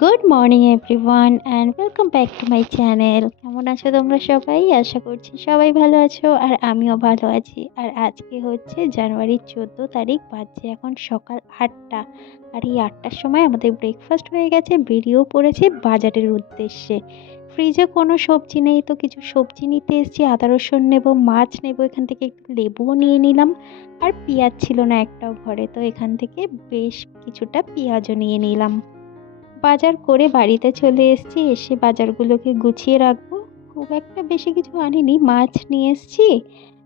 Good morning everyone and welcome back to my channel. কেমন আছো তোমরা সবাই? আশা করছি সবাই ভালো আছো আর আমিও ভালো আছি। আর আজকে হচ্ছে জানুয়ারির 14 তারিখ, বাজছে এখন সকাল 8টা। আর এই 8টার সময় আমাদের ব্রেকফাস্ট হয়ে গেছে, বেরিয়েও পড়েছে বাজারের উদ্দেশ্যে। ফ্রিজে কোনো সবজি নেই, তো কিছু সবজি নিতে এসেছি। আদা রসুন নেবো, মাছ নেবো, এখান থেকে একটু লেবুও নিয়ে নিলাম। আর পেঁয়াজ ছিল না একটাও ঘরে, তো এখান থেকে বেশ কিছুটা পেঁয়াজও নিয়ে নিলাম। বাজার করে বাড়িতে চলে এসেছি, এসে বাজারগুলোকে গুছিয়ে রাখবো। খুব একটা বেশি কিছু আনিনি, মাছ নিয়ে এসেছি,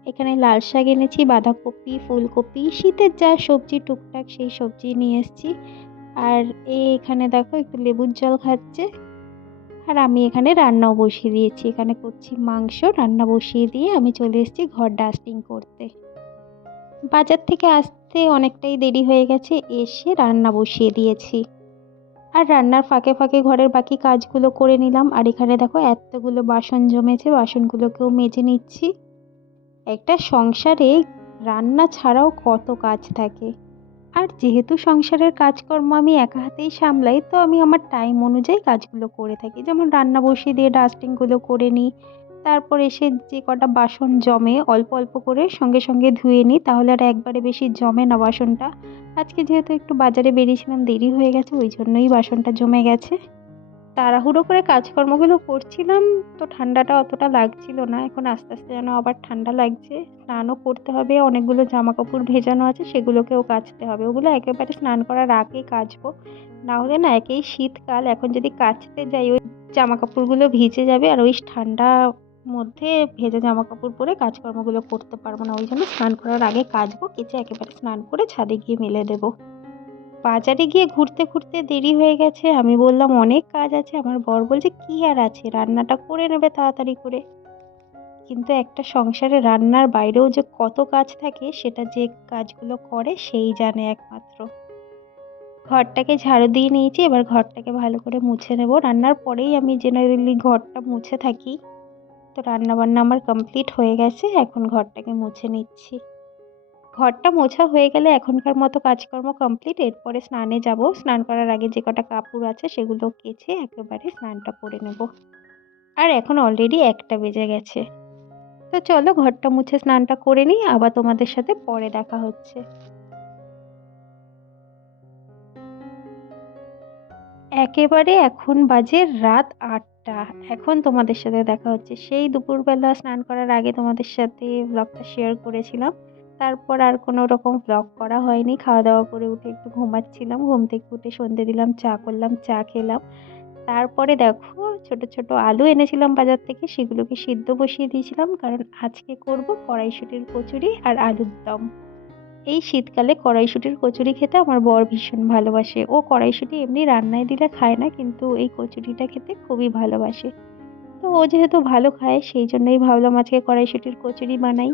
এখানে লাল শাক এনেছি, বাঁধাকপি, ফুলকপি, শীতের যা সবজি টুকটাক সেই সবজি নিয়ে এসেছি। আর এখানে দেখো একটু লেবুর জল খাচ্ছে। আর আমি এখানে রান্নাও বসিয়ে দিয়েছি, এখানে করছি মাংস। রান্না বসিয়ে দিয়ে আমি চলে এসেছি ঘর ডাস্টিং করতে। বাজার থেকে আসতে অনেকটাই দেরি হয়ে গেছে, এসে রান্না বসিয়ে দিয়েছি। আর রান্নার ফাঁকে ফাঁকে ঘরের বাকি কাজগুলো করে নিলাম। আর এখানে দেখো এতগুলো বাসন জমেছে, বাসনগুলোকেও মেজে নিচ্ছি। একটা সংসারে রান্না ছাড়াও কত কাজ থাকে। আর যেহেতু সংসারের কাজকর্ম আমি একা হাতেই সামলাই, তো আমি আমার টাইম অনুযায়ী কাজগুলো করে থাকি। যেমন রান্না বসিয়ে দিয়ে ডাস্টিংগুলো করে নিই, তারপর এসে যে কটা বাসন জমে অল্প অল্প করে সঙ্গে সঙ্গে ধুয়ে নিই, তাহলে আর একবারে বেশি জমে না বাসনটা। আজকে যেহেতু একটু বাজারে বেরিয়েছিলাম, দেরি হয়ে গেছে, ওই জন্যই বাসনটা জমে গেছে। তাড়াহুড়ো করে কাজকর্মগুলো করছিলাম, তো ঠান্ডাটা অতটা লাগছিল না। এখন আস্তে আস্তে যেন আবার ঠান্ডা লাগছে। স্নানও করতে হবে, অনেকগুলো জামা কাপড় ভেজানো আছে, সেগুলোকেও কাচতে হবে। ওগুলো একেবারে স্নান করার আগেই কাচবো, না হলে না, একেই শীতকাল, এখন যদি কাচতে যাই ওই জামা কাপড়গুলো ভিজে যাবে। আর ওই ঠান্ডা মধ্যে ভেজা জামা কাপড় পরে কাজকর্মগুলো করতে পারবো না, ওই জন্য স্নান করার আগে কাচবো, কেচে একেবারে স্নান করে ছাদে গিয়ে মেলে দেবো। বাজারে গিয়ে ঘুরতে ঘুরতে দেরি হয়ে গেছে। আমি বললাম অনেক কাজ আছে, আমার বর বলছে কি আর আছে, রান্নাটা করে নেবে তাড়াতাড়ি করে। কিন্তু একটা সংসারে রান্নার বাইরেও যে কত কাজ থাকে, সেটা যে কাজগুলো করে সেই জানে একমাত্র। ঘরটাকে ঝাড়ু দিয়ে নিয়েছি, এবার ঘরটাকে ভালো করে মুছে নেব। রান্নার পরেই আমি জেনারেলি ঘরটা মুছে থাকি। তো রান্না বান্না আমার কমপ্লিট হয়ে গেছে, এখন ঘরটাকে মুছে নিচ্ছি। ঘরটা মোছা হয়ে গেলে এখনকার মতো কাজকর্ম কমপ্লিট। এরপরে স্নানে যাব। স্নান করার আগে যে কটা কাপড় আছে সেগুলো কেচে একেবারে স্নানটা করে নেব। আর এখন অলরেডি 1টা বেজে গেছে। তো চলো ঘরটা মুছে স্নানটা করে নিই, আবার তোমাদের সাথে পরে দেখা হচ্ছে। একেবারে এখন বাজে রাত 8টা। এখন তোমাদের সাথে দেখা হচ্ছে। সেই দুপুরবেলা স্নান করার আগে তোমাদের সাথে ব্লগটা শেয়ার করেছিলাম। তারপর আর কোনো রকম ব্লগ করা হয়নি। খাওয়া দাওয়া করে উঠে একটু ঘুমাচ্ছিলাম, ঘুম থেকে উঠে সন্ধে দিলাম, চা করলাম, চা খেলাম। তারপরে দেখো ছোট ছোট আলু এনেছিলাম বাজার থেকে, সেগুলোকে সিদ্ধ বসিয়ে দিয়েছিলাম, কারণ আজকে করব কড়াইশুঁটির কচুরি আর আলুর দম। এই শীতকালে কড়াইশুঁটির কচুরি খেতে আমার বর ভীষণ ভালোবাসে। ও কড়াইশুঁটি এমনি রান্নায় দিলে খায় না, কিন্তু এই কচুরিটা খেতে খুবই ভালোবাসে। তো ও যেহেতু ভালো খায়, সেই জন্যই ভাবলাম আজকে কড়াইশুঁটির কচুরি বানাই।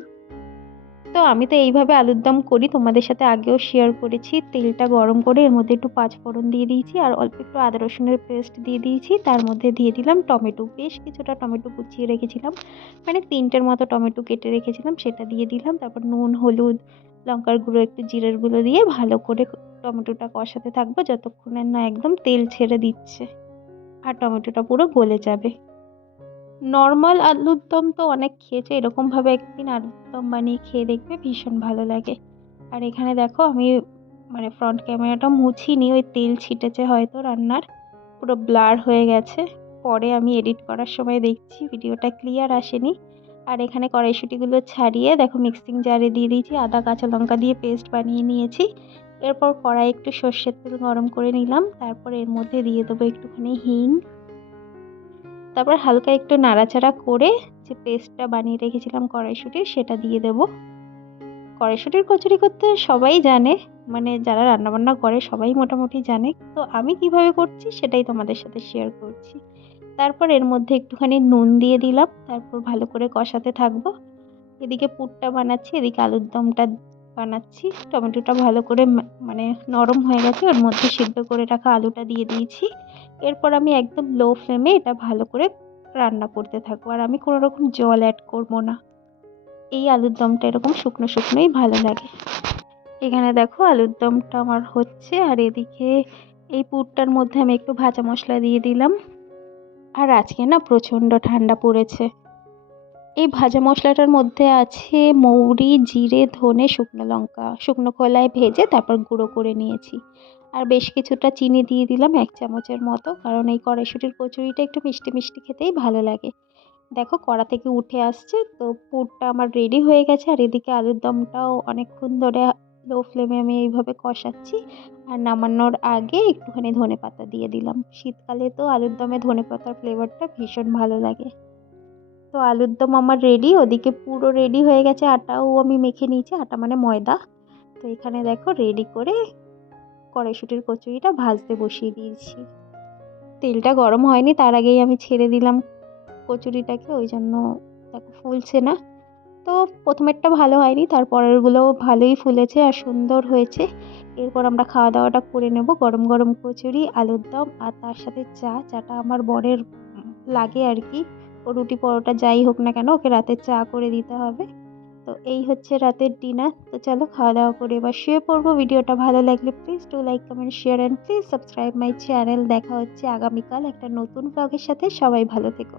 তো আমি তো এইভাবে আলুর দম করি, তোমাদের সাথে আগেও শেয়ার করেছি। তেলটা গরম করে এর মধ্যে একটু পাঁচফোড়ন দিয়ে দিয়েছি, আর অল্প একটু আদা রসুনের পেস্ট দিয়ে দিয়েছি। তার মধ্যে দিয়ে দিলাম টমেটো, বেশ কিছুটা টমেটো কুচিয়ে রেখেছিলাম, মানে 3টের মতো টমেটো কেটে রেখেছিলাম, সেটা দিয়ে দিলাম। তারপর নুন, হলুদ, লঙ্কার গুঁড়ো, একটু জিরের গুঁড়ো দিয়ে ভালো করে টমেটোটা কষাতে থাকবো, যতক্ষণে না একদম তেল ছেড়ে দিচ্ছে আর টমেটোটা পুরো গলে যাবে। নর্মাল আলুর দম তো অনেক খেয়েছে, এরকমভাবে একদিন আলুর দম বানিয়ে খেয়ে দেখবে, ভীষণ ভালো লাগে। আর এখানে দেখো আমি মানে ফ্রন্ট ক্যামেরাটা মুছিনি, ওই তেল ছিটেছে হয়তো রান্নার, পুরো ব্লার হয়ে গেছে। পরে আমি এডিট করার সময় দেখছি ভিডিওটা ক্লিয়ার আসেনি। আর এখানে কড়াইশুঁটিগুলো ছাড়িয়ে দেখো মিক্সিং জারে দিয়ে দিয়েছি, আদা কাঁচা লঙ্কা দিয়ে পেস্ট বানিয়ে নিয়েছি। এরপর কড়াই একটু সর্ষের তেল গরম করে নিলাম, তারপর এর মধ্যে দিয়ে দেবো একটুখানি হিং। তারপর হালকা একটু নাড়াচাড়া করে যে পেস্টটা বানিয়ে রেখেছিলাম কড়াইশুঁটির, সেটা দিয়ে দেবো। কড়াইশুঁটির কচুরি করতে সবাই জানে, মানে যারা রান্নাবান্না করে সবাই মোটামুটি জানে। তো আমি কিভাবে করছি সেটাই তোমাদের সাথে শেয়ার করছি। তারপর এর মধ্যে একটুখানি নুন দিয়ে দিলাম, তারপর ভালো করে কষাতে থাকবো। এদিকে পুরটা বানাচ্ছি, এদিকে আলুর দমটা বানাচ্ছি। টমেটোটা ভালো করে মানে নরম হয়ে গেছে, ওর মধ্যে সিদ্ধ করে রাখা আলুটা দিয়ে দিয়েছি। এরপর আমি একদম লো ফ্লেমে এটা ভালো করে রান্না করতে থাকবো, আর আমি কোনো রকম জল অ্যাড করবো না। এই আলুর দমটা এরকম শুকনো শুকনোই ভালো লাগে। এখানে দেখো আলুর দমটা আমার হচ্ছে, আর এদিকে এই পুরটার মধ্যে আমি একটু ভাজা মশলা দিয়ে দিলাম। আর আজকে না প্রচণ্ড ঠান্ডা পড়েছে। এই ভাজা মশলাটার মধ্যে আছে মৌরি, জিরে, ধনে, শুকনো লঙ্কা শুকনো খোলায় ভেজে তারপর গুঁড়ো করে নিয়েছি। আর বেশ কিছুটা চিনি দিয়ে দিলাম 1 চামচের মতো, কারণ এই কড়াইশুঁটির কচুরিটা একটু মিষ্টি মিষ্টি খেতেই ভালো লাগে। দেখো কড়া থেকে উঠে আসছে, তো পুরটা আমার রেডি হয়ে গেছে। আর এদিকে আলুর দমটাও অনেকক্ষণ ধরে লো ফ্লেমে আমি এইভাবে কষাচ্ছি। আর নামানোর আগে একটুখানি ধনেপাতা দিয়ে দিলাম। শীতকালে তো আলুর দমে ধনেপাতার ফ্লেভারটা ভীষণ ভালো লাগে। তো আলুর দম আমার রেডি, ওদিকে পুরো রেডি হয়ে গেছে, আটাও আমি মেখে নিয়েছি, আটা মানে ময়দা। তো এখানে দেখো রেডি করে কড়াইশুঁটির কচুরিটা ভাজতে বসিয়ে দিয়েছি। তেলটা গরম হয়নি, তার আগেই আমি ছেড়ে দিলাম কচুরিটাকে, ওই জন্য দেখো ফুলছে না। তো প্রথমেরটা ভালো হয়নি, তারপরেরগুলো ভালোই ফুলেছে আর সুন্দর হয়েছে। এরপর আমরা খাওয়া দাওয়াটা করে নেব। গরম গরম কচুরি, আলুর দম আর তার সাথে চাটা আমার বরের লাগে আর কি। ও রুটি পরোটা যাই হোক না কেন, ওকে রাতে চা করে দিতে হবে। তো এই হচ্ছে রাতের ডিনার। তো চলো খাওয়া দাওয়া করে এবার শুয়ে পড়বো। ভিডিওটা ভালো লাগলে please do like, comment, share and please subscribe my channel. দেখা হচ্ছে আগামীকাল একটা নতুন ব্লগের সাথে। সবাই ভালো থেকো।